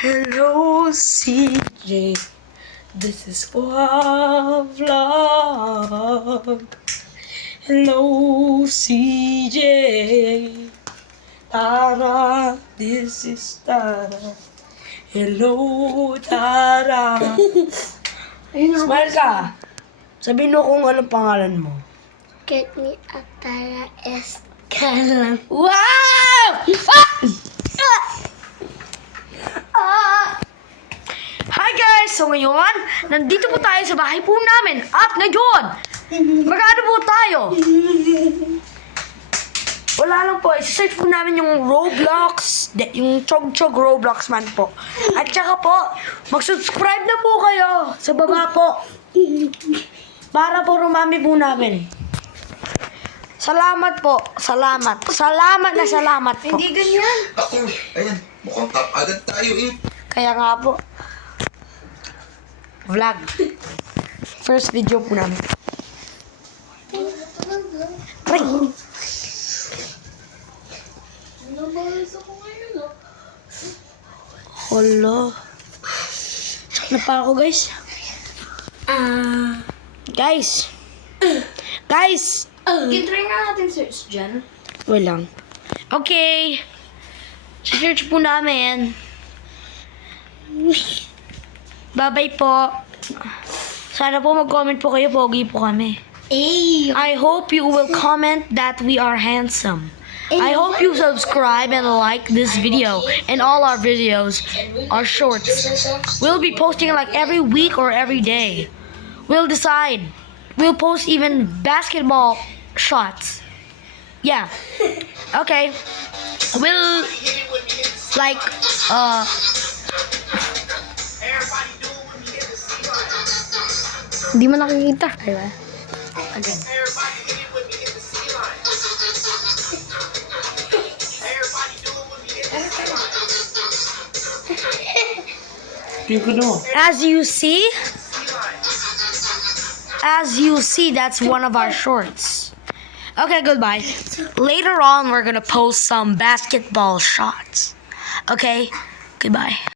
Hello, CJ. This is for vlog. Hello, CJ. Tara, this is Tara. Hello, Tara. Smile ka. Sabihin mo kung anong pangalan mo. Get me a Tara Escala. Wow! Hi guys! So ngayon, nandito po tayo sa bahay po namin. At ngayon, magkano po tayo? Wala lang po. Isa-search po namin yung Roblox. Yung Chog Roblox man po. At saka po, mag-subscribe na po kayo sa baba po. Para po rumami po namin. Salamat po. Salamat. Salamat na salamat po. Hindi ganyan. Ako, ayan, mukhang top agad tayo eh. Kaya nga po. Vlog. First video po namin. Aray! Hala. Sakit na pa ako, guys. Guys. Guys. Try nga natin search dyan. Wait lang. Okay. Search po namin. Bye-bye po. Sana po mag-comment po kayo. Pogi po kami. Ay! I hope you will comment that we are handsome. I hope you subscribe and like this video and all our videos, our shorts. We'll be posting like every week or every day. We'll decide. We'll post even basketball shots. Yeah. Okay. We'll like Hindi mo nakikita. Diba? again. As you see, that's one of our shorts. Okay, goodbye. Later on, we're gonna post some basketball shots. Okay, goodbye.